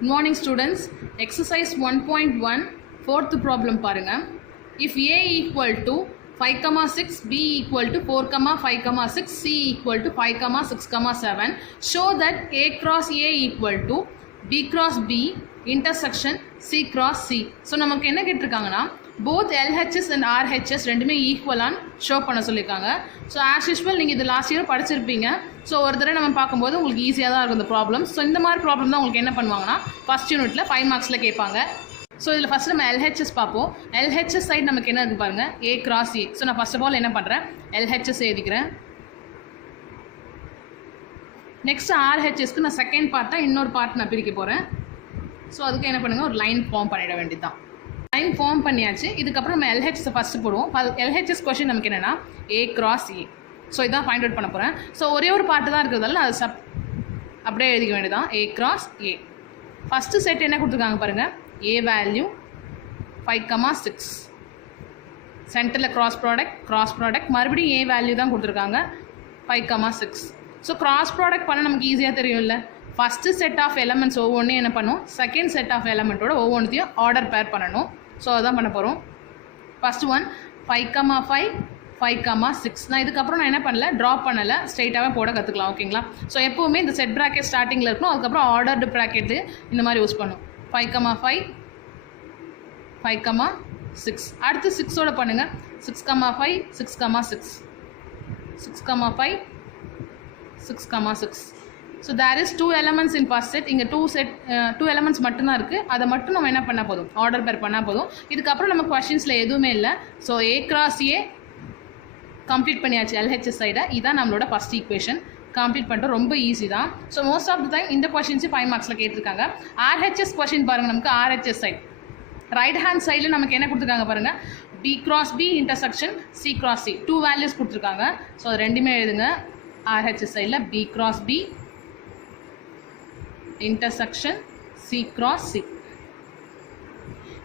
Good morning students. Exercise 1.1 fourth problem பாருங்க. If A equal to 5, 6, B equal to 4, 5, 6, C equal to 5, 6, 7, show that A cross A equal to B cross B intersection C cross C. So நமக்கு என்ன கேட்டிருக்காங்கன்னா both LHS and RHS ரெண்டுமே ஈக்குவலான் show பண்ண சொல்லியிருக்காங்க. So as usual நீங்கள் இது last year படிச்சிருப்பீங்க. So ஒரு தடவை நம்ம பார்க்கும்போது உங்களுக்கு ஈஸியாக தான் இருக்கும் இந்த ப்ராப்ளம். ஸோ இந்த மாதிரி ப்ராப்ளம் தான் உங்களுக்கு என்ன பண்ணுவாங்கன்னா ஃபஸ்ட் யூனிட்டில் 5 மார்க்ஸில் கேட்பாங்க. ஸோ இதில் ஃபஸ்ட்டு நம்ம LHS பார்ப்போம். LHS சைடு நமக்கு என்ன இருக்குது பாருங்கள், A cross A. ஸோ நான் ஃபர்ஸ்ட் ஆஃப் ஆல் என்ன பண்ணுறேன், LHS எழுதிக்கிறேன். நெக்ஸ்ட் RHSக்கு நான் செகண்ட் பார்ட்டாக இன்னொரு பார்ட் நான் பிரிக்க போகிறேன். ஸோ அதுக்கு என்ன பண்ணுங்கள், ஒரு லைன் ஃபார்ம் பண்ணிட வேண்டியது தான். லைன் ஃபார்ம் பண்ணியாச்சு. இதுக்கப்புறம் நம்ம LHS ஃபஸ்ட்டு போடுவோம். LHS கொஸ்டின் நமக்கு என்னென்னா A cross A. ஸோ இதான் ஃபைண்ட் அவுட் பண்ண போகிறேன். ஸோ ஒரே ஒரு பார்ட்டு தான் இருக்கிறதால அது அப்படியே எழுதிக்க வேண்டியதான், A cross A. First set என்ன கொடுத்துருக்காங்க பாருங்கள், A வேல்யூ 5, 6. சென்டரில் கிராஸ் ப்ராடக்ட் மறுபடியும் A வேல்யூ தான் கொடுத்துருக்காங்க 5, 6. ஸோ கிராஸ் ப்ராடக்ட் பண்ண நமக்கு ஈஸியாக தெரியும்ல. ஃபஸ்ட்டு செட் ஆஃப் எலமெண்ட்ஸ் ஒவ்வொன்றையும் என்ன பண்ணும், செகண்ட் செட் ஆஃப் எலமெண்ட்டோட ஒவ்வொன்றையும் ஆர்டர் பேர் பண்ணணும். ஸோ அதுதான் பண்ண போகிறோம். First one 5, 5, 6. நான் இதுக்கப்புறம் நான் என்ன பண்ணல, ட்ராப் பண்ணலை, ஸ்ட்ரைட்டாகவே போட கற்றுக்கலாம். ஓகேங்களா. ஸோ எப்போவுமே இந்த செட் ப்ராக்கெட் ஸ்டார்டிங்கில் இருக்கணும். அதுக்கப்புறம் ஆர்டர்டு ப்ராக்கெட்டு இந்த மாதிரி யூஸ் பண்ணும். 5, 5, 6. அடுத்து 6ஓட பண்ணுங்கள். 6, 5, 6, 6. 6, 5, 6, 6. So there is 2 elements in first set. இங்கே 2 elements மட்டும்தான் இருக்குது. அதை மட்டும் நம்ம என்ன பண்ணால் போதும், ஆர்டர் பேர் பண்ணால் போதும். இதுக்கப்புறம் நம்ம கொஷின்ஸில் எதுவுமே இல்லை. So A cross A complete பண்ணியாச்சு LHS சைடை. இதுதான் நம்மளோட ஃபஸ்ட் ஈக்குவேஷன். கம்ப்ளீட் பண்ணிட்டு ரொம்ப ஈஸி தான். So most of the time இந்த கொஷின்ஸு 5 மார்க்ஸில் கேட்டிருக்காங்க. RHS கொஷின் பாருங்கள், நமக்கு RHS சைட் ரைட் ஹேண்ட் சைடில் நமக்கு என்ன கொடுத்துருக்காங்க பாருங்கள், B cross B intersection C cross C 2 values கொடுத்துருக்காங்க. ஸோ அது ரெண்டுமே எழுதுங்க. RHS சைடில் B cross B intersection C cross C.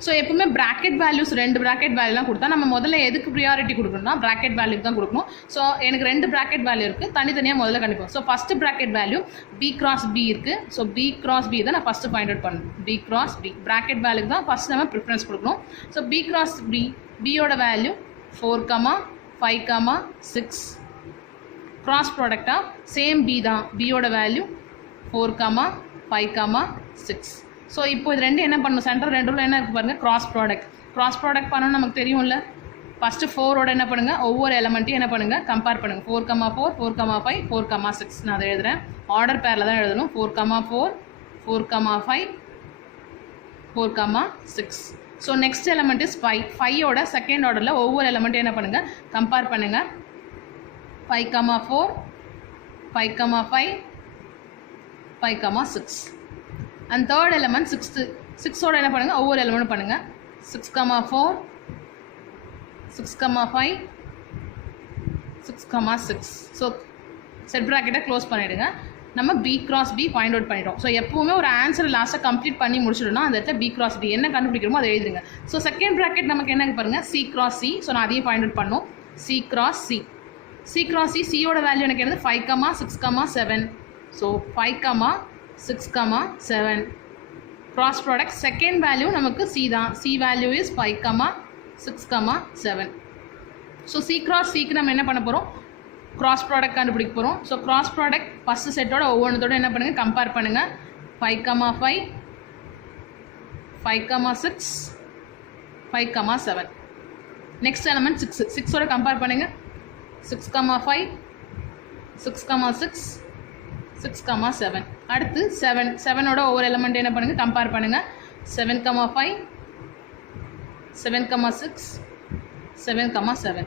So எப்பவுமே ப்ராக்கெட் வேல்யூஸ் 2 ப்ராக்கெட் வேல்யூலாம் கொடுத்தா நம்ம முதல்ல எதுக்கு ப்ரியாரிட்டி கொடுக்கணும்னா ப்ராக்கெட் வேல்யூக்கு தான் கொடுக்கணும். ஸோ எனக்கு 2 ப்ராக்கெட் வேல்யூ இருக்குது, தனித்தனியாக முதல்ல கண்டிப்போம். So first bracket value B cross B இருக்குது. ஸோ B cross B தான் நான் ஃபஸ்ட்டு ஃபைண்ட் அவுட் பண்ணணும். B cross B ப்ராக்கெட் வேல்யூக்கு தான் ஃபஸ்ட் நம்ம ப்ரிஃபரன்ஸ் கொடுக்கணும். ஸோ B cross B, பியோட வேல்யூ 4, 5, 6. கிராஸ் ப்ராடக்டாக சேம் B தான், பியோட வேல்யூ 4, 5, 6. ஸோ இப்போ இது ரெண்டு என்ன பண்ணணும், சென்டர் ரெண்டுல என்ன இருக்குது பாருங்கள், கிராஸ் ப்ராடக்ட் பண்ணணும் நமக்கு தெரியும்ல. ஃபஸ்ட்டு 4ஓட என்ன பண்ணுங்கள், ஒவ்வொரு எலமெண்ட்டையும் என்ன பண்ணுங்கள், கம்பேர் பண்ணுங்கள். 4, 4, 4, 5, 4, 6. நான் அதை எழுதுகிறேன். ஆர்டர் பேரில் தான் எழுதணும். 4, 4, 4, 5, 4, 6. So next element is 5. 5ஓட செகண்ட் ஆர்டரில் ஒவ்வொரு எலமெண்ட்டையும் என்ன பண்ணுங்கள், கம்பேர் பண்ணுங்கள். 5, 4, 5, 5, 5, 6. அண்ட் தேர்ட் எலமெண்ட் 6ஓட என்ன பண்ணுங்கள், ஒவ்வொரு எலமெண்ட் பண்ணுங்கள். 6, 4, 6, 5, 6, 6. ஸோ செட் ப்ராக்கெட்டை க்ளோஸ் பண்ணிவிடுங்க. நம்ம B cross B find out பண்ணிட்டோம். ஸோ எப்போவுமே ஒரு ஆன்சர் லாஸ்ட்டாக கம்ப்ளீட் பண்ணி முடிச்சிடணும். அந்த இடத்துல B cross B என்ன கண்டுபிடிக்கிறோமோ அதை எழுதுங்க. ஸோ செகண்ட் ப்ராக்கெட் நமக்கு என்ன பாருங்கள், C cross C. ஸோ நான் அதையும் ஃபைண்ட் அவுட் பண்ணோம். C cross C. C cross C, சியோட வேல்யூ எனக்கு என்னது 5, 6, 7. So 5, 6, 7. Cross product second value நமக்கு C தான். C value is 5, 6, 7. So C cross Cக்கு நம்ம என்ன பண்ண போகிறோம், கிராஸ் ப்ராடக்ட் கண்டுபிடிக்க போகிறோம். ஸோ கிராஸ் ப்ராடக்ட் ஃபஸ்ட்டு செட்டோட ஒவ்வொன்றத்தோட என்ன பண்ணுங்கள், கம்பேர் பண்ணுங்கள். 5, 5, 5, 6, 5, 7. Next element 6. 6ஓட கம்பேர் பண்ணுங்கள். 6, 5, 6, 6, 6, 7. அடுத்து 7ஓட ஒவ்வொரு எலமெண்ட் என்ன பண்ணுங்கள், கம்பேர் பண்ணுங்கள். 7, 5, 7, 6, 7, 7.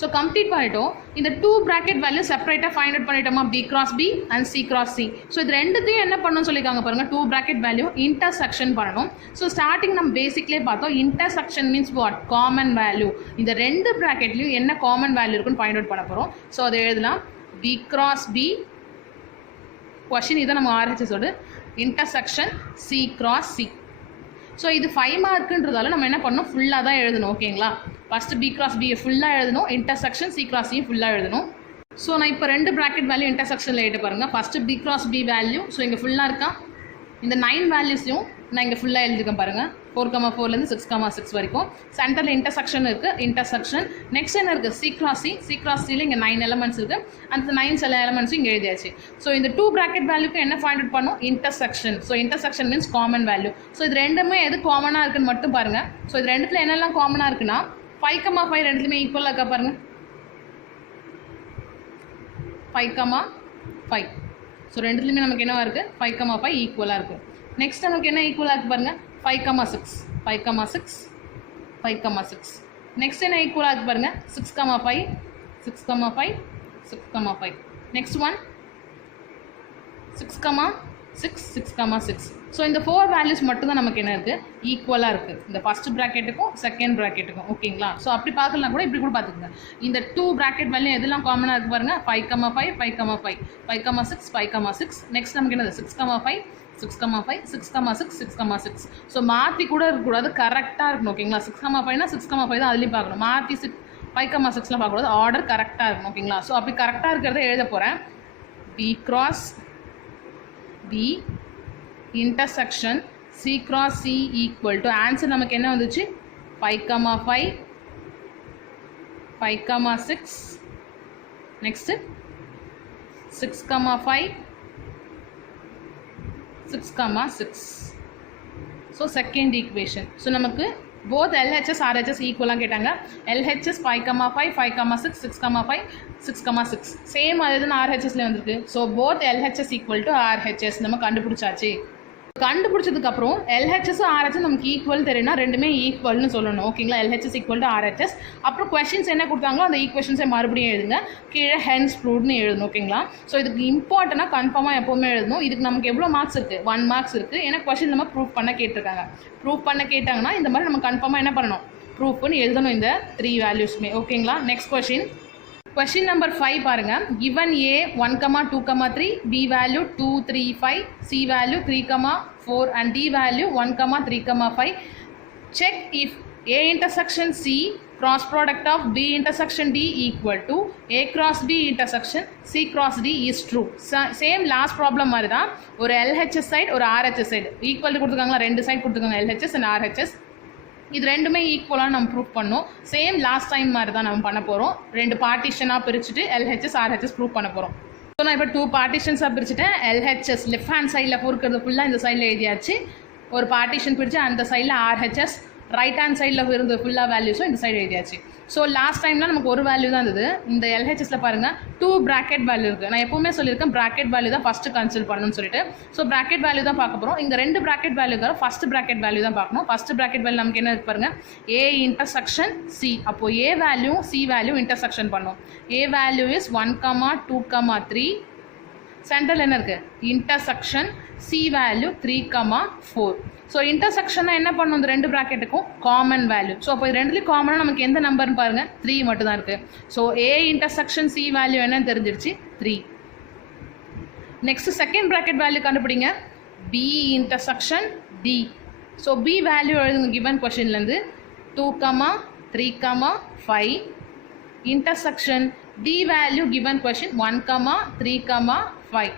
ஸோ கம்ப்ளீட் பண்ணிட்டோம். இந்த 2 ப்ராக்கெட் வேல்யூ செப்பரேட்டாக ஃபைண்ட் அவுட் பண்ணிட்டோமா, B cross B and C cross C. So இது ரெண்டுத்தையும் என்ன பண்ணணும்னு சொல்லியிருக்காங்க பாருங்கள், 2 ப்ராக்கெட் வேல்யூ இன்டர்செக்ஷன் பண்ணணும். ஸோ ஸ்டார்டிங் நம்ம பேசிக்லேயே பார்த்தோம், intersection means what, common value. இந்த 2 ப்ராக்கெட்லையும் என்ன காமன் வேல்யூ இருக்குன்னு ஃபைண்ட் அவுட் பண்ண போகிறோம். ஸோ அதை எழுதலாம். B cross B கொஷின் இதை நம்ம RHSோட intersection C cross C. So இது 5 மார்க்குன்றதால நம்ம என்ன பண்ணணும், ஃபுல்லாக தான் எழுதணும். ஓகேங்களா. ஃபஸ்ட்டு B cross B ஃபுல்லாக எழுதணும், இன்டர்செக்ஷன் C cross C ஃபுல்லாக எழுதணும். ஸோ நான் இப்போ 2 ப்ராக்கெட் வேல்யூ இன்டர்செக்ஷனில் எழுத பாருங்கள். First B cross B value, so இங்கே ஃபுல்லாக இருக்கா, இந்த 9 வேல்யூஸையும் நான் இங்கே ஃபுல்லாக எழுதிருக்கேன் பாருங்கள். 4,4லேருந்து 6,6 வரைக்கும். சென்டரில் இன்டர்செக்ஷன் இருக்குது, இன்டர்செக்ஷன். நெக்ஸ்ட் என்ன இருக்குது? சி கிராஸ் சியில் இங்கே 9 எலமெண்ட்ஸ் இருக்குது. அந்த 9 எலமெண்ட்ஸும் இங்கே எழுதியாச்சு. ஸோ இந்த 2 ப்ராக்கெட் வேல்யூக்கு என்ன ஃபைண்ட் அவுட் பண்ணும்? Intersection. So intersection means common value. So இது ரெண்டுமே எது காமனாக இருக்குன்னு மட்டும் பாருங்கள். ஸோ இது ரெண்டுத்தில் என்னெல்லாம் காமனாக இருக்குன்னா 5,5 ரெண்டுலேயுமே ஈக்குவலாக இருக்கா பாருங்கள். 5,5. ஸோ ரெண்டுத்துலையுமே நமக்கு என்னவா இருக்குது? 5,5 ஈக்குவலாக இருக்குது. நெக்ஸ்ட் நமக்கு என்ன ஈக்குவலாக இருக்குது பாருங்கள்? 5,6. நெக்ஸ்ட் என்ன ஈக்குவலாக இருக்குது பாருங்கள்? 6,5. Next one 6,6. ஸோ இந்த 4 வேல்யூஸ் மட்டும்தான் நமக்கு என்ன இருக்குது? ஈக்குவலாக இருக்குது இந்த ஃபஸ்ட் ப்ராக்கெட்டுக்கும் செகண்ட் ப்ராக்கெட்டுக்கும். ஓகேங்களா? ஸோ அப்படி பார்க்கலாம் கூட, இப்படி கூட பார்த்துக்கோங்க. இந்த 2 ப்ராக்கெட் வேல்யூ எதெல்லாம் காமனாக இருக்குது பாருங்கள்? 5,5, 5,6. நெக்ஸ்ட் நமக்கு என்னது? 6,5. ஸோ மாற்றி கூட இருக்கக்கூடாது, கரெக்டாக இருக்கணும். ஓகேங்களா? 6,5னா 6,5 தான் அதுலேயும் பார்க்கணும். மாற்றி 5,6லாம் பார்க்கக்கூடாது, ஆர்டர் கரெக்டாக இருக்கணும். ஓகேங்களா? ஸோ அப்படி கரெக்டாக இருக்கிறத எழுத போகிறேன். B cross B intersection C cross C equal to answer நமக்கு என்ன வந்துச்சு? 5,5, 5,6. Next 6,5, 6,6. So second equation. So நமக்கு போத் LHS RHS ஈக்குவலாக கேட்டாங்க. LHS 5,5, 5,6, 6,5, 6,6. சேம் அதுதான் RHSல வந்திருக்கு. So both LHS equal to RHS நம்ம கண்டுபிடிச்சாச்சு. கண்டுபிடிச்சதுக்கப்புறம் LHS RHS நமக்கு ஈக்குவல் தெரியும்னா ரெண்டுமே ஈக்குவல்னு சொல்லணும். ஓகேங்களா? LHS equal to RHS. அப்புறம் கொஸ்டின்ஸ் என்ன கொடுத்தாங்களோ அந்த ஈக்குவேஷன்ஸை மறுபடியும் எழுதுங்க. கீழே ஹென்ஸ் ப்ரூவ்ட்னு எழுதணும். ஓகேங்களா? ஸோ இதுக்கு இம்பார்ட்டனாக கன்ஃபார்மாக எப்போவுமே எழுதணும். இதுக்கு நமக்கு எவ்வளோ மார்க்ஸ் இருக்குது? 1 மார்க்ஸ் இருக்குது. ஏன்னா கொஸ்டின் நம்ம ப்ரூவ் பண்ண கேட்டிருக்காங்க. ப்ரூவ் பண்ண கேட்டாங்கன்னா இந்த மாதிரி நம்ம கன்ஃபார்மாக என்ன பண்ணணும்? ப்ரூவ் பண்ணி எழுதணும் இந்த 3 வேல்யூஸ்மே. ஓகேங்களா? நெக்ஸ்ட் Question number 5 பாருங்க. Given A 1,2,3, B value 2, 3, 5, C value 3,4 and D value 1,3,5. Check if A intersection C cross product of B intersection D equal to A cross B intersection C cross D is true. Same last problem மாதிரி தான். ஒரு LHS side ஒரு RHS side equal கொடுத்துருக்காங்களா? 2 side கொடுத்துருக்காங்க, LHS and RHS. இது ரெண்டுமே ஈக்குவலாக நம்ம ப்ரூவ் பண்ணோம். சேம் லாஸ்ட் டைம் மாதிரி தான் நம்ம பண்ண போகிறோம். 2 பார்ட்டிஷனாக பிரிச்சுட்டு LHS RHS ப்ரூவ் பண்ண போகிறோம். ஸோ நான் இப்போ 2 பார்ட்டிஷன்ஸாக பிரிச்சுட்டேன். LHS லெஃப்ட் ஹேண்ட் சைடில் இருக்கிறது ஃபுல்லாக இந்த சைடில் எழுதியாச்சு. ஒரு பார்ட்டிஷன் பிரித்து அந்த சைடில் RHS, ரைட் ஹேண்ட் சைடில் இருந்த ஃபுல்லாக வேல்யூஸும் இந்த சைடு எழுதியாச்சு. ஸோ லாஸ்ட் டைம்லாம் நமக்கு ஒரு வேல்யூ தான் இருந்தது. இந்த LHSல பாருங்கள் 2 ப்ராக்கெட் வேல்யூ இருக்குது. நான் எப்போவுமே சொல்லியிருக்கேன் ப்ராக்கெட் வேல்யூ தான் ஃபஸ்ட்டு கன்சிடர் பண்ணணும்னு சொல்லிட்டு. ஸோ ப்ராக்கெட் வேல்யூ தான் பார்க்க போகிறோம். இங்கே 2 ப்ராக்கெட் வேல்யூக்காக ஃபஸ்ட்டு ப்ராக்கெட் வேல்யூ தான் பார்க்கணும். ஃபஸ்ட்டு ப்ராக்கெட் வேல்யூ நமக்கு என்ன இருக்கு பாருங்கள்? A intersection C. அப்போது A value C value intersection பண்ணோம். A value is 1,2,3. சென்டரில் என்ன இருக்குது? Intersection C value 3,4. ஸோ இன்டர்செக்ஷனாக என்ன பண்ணணும்? இந்த 2 ப்ராக்கெட்டுக்கும் காமன் வேல்யூ. ஸோ அப்போ இது ரெண்டுலேயும் காமனாக நமக்கு எந்த நம்பர்னு பாருங்கள்? 3 மட்டும் தான் இருக்குது. So A intersection C value என்னன்னு தெரிஞ்சிருச்சு? 3. நெக்ஸ்ட்டு செகண்ட் ப்ராக்கெட் வேல்யூ கண்டுபிடிங்க. B intersection D. So B value எழுதுங்க கிவன் கொஷின்லேருந்து 2,3,5 intersection D value given question 1,3,5.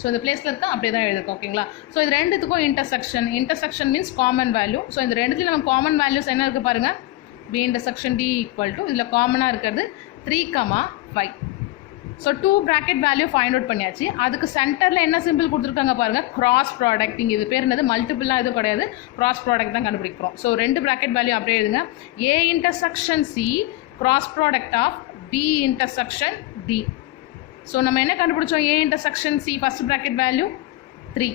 So இந்த பிளேஸில் இருக்கா அப்படியே தான் எழுதுக்கும். ஓகேங்களா? ஸோ இது ரெண்டுத்துக்கும் intersection means common value. So இந்த ரெண்டுத்துலையும் நம்ம காமன் வேல்யூஸ் என்ன இருக்குது பாருங்கள்? B intersection D equal to இதில் காமனாக இருக்கிறது 3,5. So 2 bracket value find out பண்ணியாச்சு. அதுக்கு சென்டரில் என்ன சிம்பிள் கொடுத்துருக்காங்க பாருங்கள்? Cross product. இங்கே இது பேர் என்னது? மல்டிபிளாக எதுவும் கிடையாது, கிராஸ் ப்ராடக்ட் தான் கண்டுபிடிக்கிறோம். ஸோ 2 ப்ராக்கெட் வேல்யூ அப்படியே எழுதுங்க. A intersection C cross product of B intersection D. So நம்ம என்ன கண்டுபிடிச்சோம்? A intersection C first bracket value 3.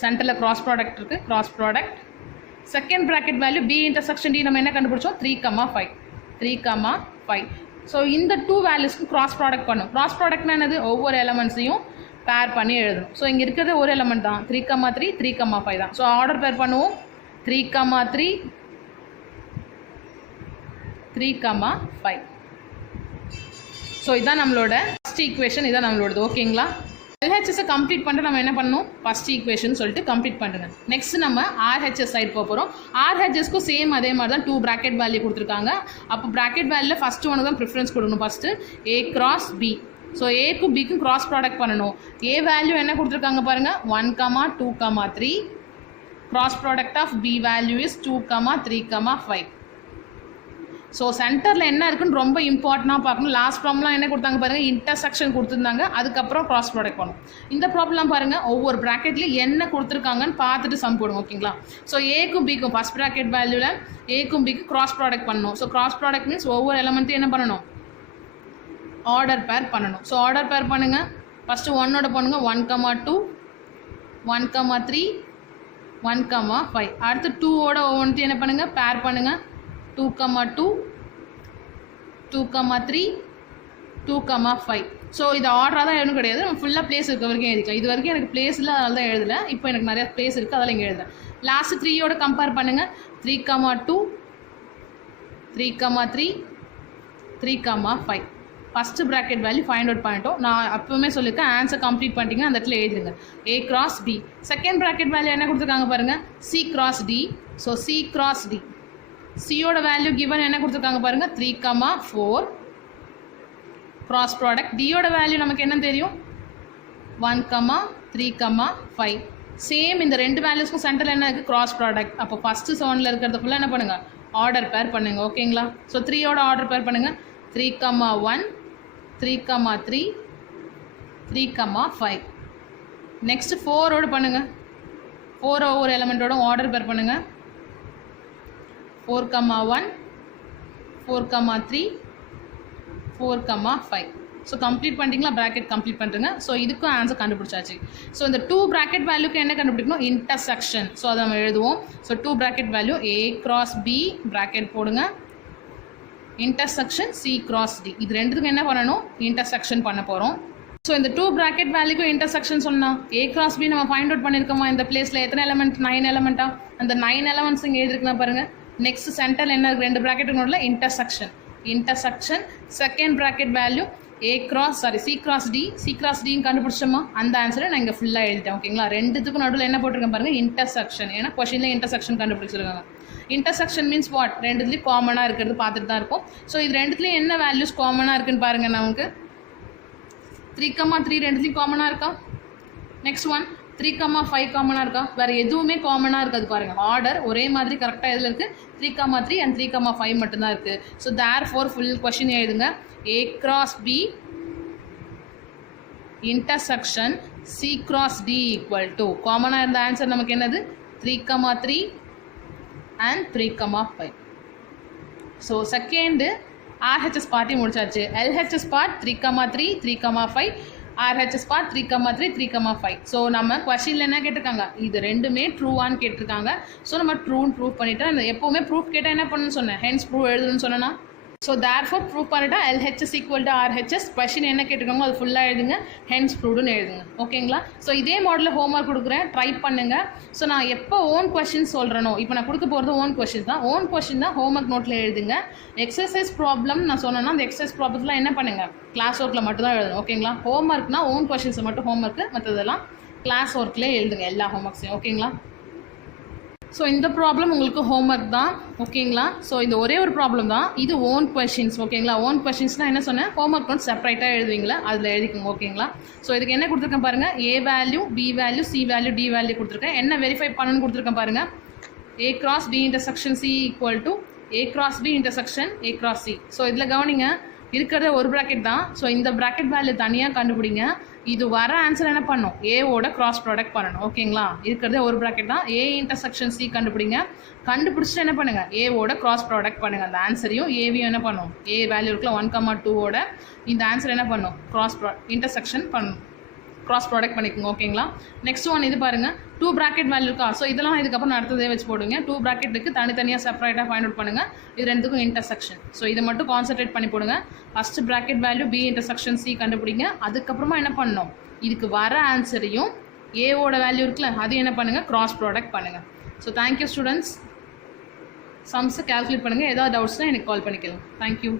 சென்டரில் கிராஸ் ப்ராடக்ட் இருக்குது, cross product. Second bracket value B intersection D நம்ம என்ன கண்டுபிடிச்சோம்? 3,5. ஸோ இந்த 2 வேல்யூஸ்க்கு கிராஸ் ப்ராடக்ட் பண்ணும். கிராஸ் ப்ராடக்ட்னா என்னது? ஒவ்வொரு எலமெண்ட்ஸையும் பேர் பண்ணி எழுதணும். ஸோ இங்கே இருக்கிறது ஒரு எலமெண்ட் தான், 3,3, 3,5 தான். ஸோ ஆர்டர் பேர் பண்ணுவோம். 3,3, 3,5. ஸோ இதான் நம்மளோட ஃபஸ்ட் ஈக்குவேஷன், இதான் நம்மளோடது. ஓகேங்களா? LHSஐ கம்ப்ளீட் பண்ணிட்டு நம்ம என்ன பண்ணணும்? ஃபஸ்ட் ஈக்குவேஷன் சொல்லிட்டு கம்ப்ளீட் பண்ணுங்க. நெக்ஸ்ட் நம்ம RHS சைடு போக போகிறோம். RHSக்கும் சேம் அதே மாதிரி தான் 2 ப்ராக்கெட் வேல்யூ கொடுத்துருக்காங்க. அப்போ ப்ராக்கெட் வேல்யூவில் ஃபஸ்ட்டு ஒன்று தான் ப்ரிஃபரன்ஸ் கொடுக்கணும். First A cross B. So ஏக்கும் பிக்கும் கிராஸ் ப்ராடக்ட் பண்ணணும். ஏ வேல்யூ என்ன கொடுத்துருக்காங்க பாருங்கள், 1, 2, 3. Cross product of B value is 2, 3, 5. So சென்டரில் என்ன இருக்குன்னு ரொம்ப இம்பார்ட்டண்டாக பார்க்கணும். லாஸ்ட் ப்ராப்ளம்லாம் என்ன கொடுத்தாங்க பாருங்கள், இன்டர்செக்ஷன் கொடுத்துருந்தாங்க, அதுக்கப்புறம் கிராஸ் ப்ராடக்ட் பண்ணும். இந்த ப்ராப்ளம் பாருங்கள், ஒவ்வொரு ப்ராக்கெட்லையும் என்ன கொடுத்துருக்காங்கன்னு பார்த்துட்டு சம் போடுங்க. ஓகேங்களா? ஸோ ஏக்கும் பிக்கும் ஃபஸ்ட் ப்ராக்கெட் வேல்யூவில் ஏக்கும் பிக்கும் கிராஸ் ப்ராடக்ட் பண்ணணும். ஸோ கிராஸ் ப்ராடக்ட் மீன்ஸ் ஒவ்வொரு எலமெண்ட்டையும் என்ன பண்ணணும், ஆர்டர் பேர் பண்ணணும். ஸோ ஆர்டர் பேர் பண்ணுங்கள். ஃபஸ்ட்டு 1ஓட பண்ணுங்கள், 1, 2, 1, 3, 1, 5. அடுத்து 2ஓட ஒவ்வொன்றையும் என்ன பண்ணுங்கள், பேர் பண்ணுங்கள். 2, 2, 2, 3, 2, 5. ஸோ இது ஆர்டராக தான் எழுதணும் கிடையாது, நம்ம ஃபுல்லாக பிளேஸ் இருக்க வரைக்கும் எழுதிக்கலாம். இது வரைக்கும் எனக்கு பிளேஸ் இல்லை, அதனால தான் எழுதலை. இப்போ எனக்கு நிறையா பிளேஸ் இருக்குது, அதெல்லாம் இங்கே எழுதுறேன். லாஸ்ட்டு 3ஓட கம்பேர் பண்ணுங்கள். 3, 2, 3, 3, 3, 5. First bracket value find out பண்ணிட்டோம். நான் அப்போவுமே சொல்லியிருக்கேன், ஆன்சர் கம்ப்ளீட் பண்ணிட்டீங்கன்னா அந்த இடத்துல எழுதிருங்க, A cross B. Second bracket value என்ன கொடுத்துருக்காங்க பாருங்கள், C cross D. So C cross D. சியோட வேல்யூ கிவன் என்ன கொடுத்துருக்காங்க பாருங்கள், 3, 4. Cross product. டியோட வேல்யூ நமக்கு என்ன தெரியும், 1, 3, 5. சேம் இந்த ரெண்டு வேல்யூஸ்க்கும் சென்டரில் என்ன இருக்குது, கிராஸ் ப்ராடக்ட். அப்போ ஃபஸ்ட்டு சோனில் இருக்கிறது ஃபுல்லாக என்ன பண்ணுங்கள், ஆர்டர் பேர் பண்ணுங்கள். ஓகேங்களா? ஸோ 3ஓட ஆர்டர் பேர் பண்ணுங்கள். 3, 1, 3, 3, 3, 5. நெக்ஸ்ட் 4ஓட பண்ணுங்கள். 4 ஒவ்வொரு எலமெண்ட்டோட ஆர்டர் பேர் பண்ணுங்கள். 4, 1, 4, 3, 4, 5. ஸோ கம்ப்ளீட் பண்ணிட்டீங்களா, ப்ராக்கெட் கம்ப்ளீட் பண்ணுறங்க. ஸோ இதுக்கும் ஆன்சர் கண்டுபிடிச்சாச்சு. ஸோ இந்த 2 ப்ராக்கெட் வேல்யூக்கு என்ன கண்டுபிடிக்கணும், இன்டர்செக்ஷன். ஸோ அதை நம்ம எழுதுவோம். So 2 bracket value A cross B bracket போடுங்க, இன்டர்செக்ஷன் C cross D. இது ரெண்டுத்துக்கும் என்ன பண்ணணும், இன்டர்செக்ஷன் பண்ண போகிறோம். ஸோ இந்த 2 ப்ராக்கெட் வேல்யூக்கும் இன்டர்செக்ஷன் சொன்னால் A cross B நம்ம ஃபைண்ட் அவுட் பண்ணியிருக்கோமா, இந்த பிளேஸில் எத்தனை எலமெண்ட், 9 எலமெண்ட்டா. அந்த 9 எலமெண்ட்ஸ் இங்கே எழுதிருக்குன்னா பாருங்கள். நெக்ஸ்ட் சென்டரில் என்ன இருக்குது, 2 ப்ராக்கெட்டுக்கு நோட்டில் intersection. Second bracket value C cross D. C cross Dன்னு கண்டுபிடிச்சோமா, அந்த ஆன்சரை நான் இங்கே ஃபுல்லாக எழுதிட்டேன். ஓகேங்களா? ரெண்டுத்துக்கும் நடுவில் என்ன போட்டிருக்கேன் பாருங்கள், இன்டர்செக்ஷன். ஏன்னா கொஷினில் இன்டர்செக்ஷன் கண்டுபிடிச்சிருக்காங்க. இன்டர்செக்ஷன் மீன்ஸ் வாட், ரெண்டுத்துலேயும் காமனாக இருக்கிறது பார்த்துட்டு தான் இருக்கும். ஸோ இது ரெண்டுத்துலேயும் என்ன வேல்யூஸ் காமனாக இருக்குன்னு பாருங்கள். நமக்கு 3, 3 ரெண்டுத்துலேயும் காமனாக இருக்கா. நெக்ஸ்ட் 3, 5 காமனாக இருக்கா. வேறு எதுவுமே காமனாக இருக்காது பாருங்கள். ஆர்டர் ஒரே மாதிரி கரெக்டாக எதில் இருக்குது, 3, 3 அண்ட் 3, 5 மட்டும்தான் இருக்குது. ஸோ தேர்ஃபோர் ஃபுல் கொஷின் எழுதுங்க. A cross B intersection C cross D equal to, காமனாக இருந்த ஆன்சர் நமக்கு என்னது, 3, 3 and 3, 5. So second RHS party முடிச்சாச்சு. LHS part 3, 3, 3, 5. RHS part 3, 3, 3, 5. So நம்ம கொஷினில் என்ன கேட்டிருக்காங்க, இது ரெண்டுமே ட்ரூவான்னு கேட்டிருக்காங்க. ஸோ நம்ம ட்ரூன்னு ப்ரூவ் பண்ணிவிட்டு, எப்போவுமே ப்ரூஃப் கேட்டால் என்ன பண்ணணும்னு சொன்னேன், ஹென்ஸ் ப்ரூவ் எழுதுன்னு சொன்னேன்னா. ஸோ தேர்ஃபோர் ப்ரூவ் பண்ணிட்டா LHS equal to RHS. Question என்ன கேட்டிருக்காங்க அது ஃபுல்லாக எழுதுங்க, ஹென்ஸ் ப்ரூவ்டுன்னு எழுதுங்க. ஓகேங்களா? ஸோ இதே மாடலில் ஹோம்ஒர்க் கொடுக்குறேன், ட்ரை பண்ணுங்கள். ஸோ நான் எப்போ ஓன் கொஷின் சொல்கிறேனோ, இப்போ நான் கொடுக்க போகிறது ஓன் கொஷின் தான். ஓன் கொஷின் தான் ஹோம்ஒர்க் நோட்டில் எழுதுங்க. எக்ஸசைஸ் ப்ராப்ளம் நான் சொன்னேன்னா, அந்த எக்ஸசைஸ் ப்ராப்ளத்தில் என்ன பண்ணுங்கள், கிளாஸ் ஒர்க்கில் மட்டும் தான் எழுதணும். ஓகேங்களா? ஹோம்ஒர்க்னா ஓன் கொஷின்ஸை மட்டும் ஹோம்ஒர்க்கு, மற்றதெல்லாம் கிளாஸ் ஒர்க்லேயே எழுதுங்க, எல்லா ஹோம்ஒர்க்ஸையும். ஓகேங்களா? ஸோ இந்த ப்ராப்ளம் உங்களுக்கு ஹோம்ஒர்க் தான். ஓகேங்களா? ஸோ இந்த ஒரே ஒரு ப்ராப்ளம் தான், இது ஓன் கொஷின்ஸ். ஓகேங்களா? ஓன் கொஷின்ஸ்னால் என்ன சொன்னேன், ஹோம்ஒர்க் நோட் செப்பரேட்டாக எழுதுவீங்களா, அதில் எழுதிக்கோங்க. ஓகேங்களா? ஸோ இதுக்கு என்ன கொடுத்துருக்கேன் பாருங்கள், A value, B value, C value, D value கொடுத்துருக்கேன். என்ன வெரிஃபை பண்ணணும்னு கொடுத்துருக்கேன் பாருங்கள். A cross B intersection C equal to A cross B intersection A cross C. So இதில் கவனிங்க, இருக்கிறத ஒரு ப்ராக்கெட் தான். ஸோ இந்த ப்ராக்கெட் வேல்யூ தனியாக கண்டுபிடிங்க. இது வர ஆன்சர் என்ன பண்ணணும், ஏவோட கிராஸ் ப்ராடக்ட் பண்ணணும். ஓகேங்களா? இருக்கிறதே ஒரு ப்ராக்கெட் தான். A இன்டர்செக்ஷன் C கண்டுபிடிங்க. கண்டுபிடிச்சிட்டு என்ன பண்ணுங்கள், ஏவோட கிராஸ் ப்ராடக்ட் பண்ணுங்கள். அந்த ஆன்சரையும் ஏவியும் என்ன பண்ணும், A வேல்யூ இருக்குல்ல 1, 2ஓட இந்த ஆன்சர் என்ன பண்ணும், இன்டர்செக்ஷன் பண்ணணும், கிராஸ் ப்ராடக்ட் பண்ணிக்கோங்க. ஓகேங்களா? நெக்ஸ்ட் ஒன் இது பாருங்கள், 2 ப்ராக்கெட் வேல்யூ இருக்கா. ஸோ இதெல்லாம் இதுக்கப்புறம் அடுத்ததே வச்சு போடுங்க. 2 ப்ராக்கெட் இருக்குது, தனித்தனியாக செப்பரேட்டாக ஃபைண்ட் அவுட் பண்ணுங்கள். இது ரெண்டுக்கும் இன்டர்செக்ஷன். ஸோ இதை மட்டும் கான்சன்ட்ரேட் பண்ணி போடுங்க. First bracket value B intersection C கண்டுபிடிங்க. அதுக்கப்புறமா என்ன பண்ணணும், இதுக்கு வர ஆன்சரையும் ஏவோட வேல்யூ இருக்குல்ல அது என்ன பண்ணுங்கள், கிராஸ் ப்ராடக்ட் பண்ணுங்கள். So thank you students. சம்ஸை கால்குலேட் பண்ணுங்கள். ஏதாவது டவுட்ஸ்னால் எனக்கு கால் பண்ணிக்கலாம். தேங்க்யூ.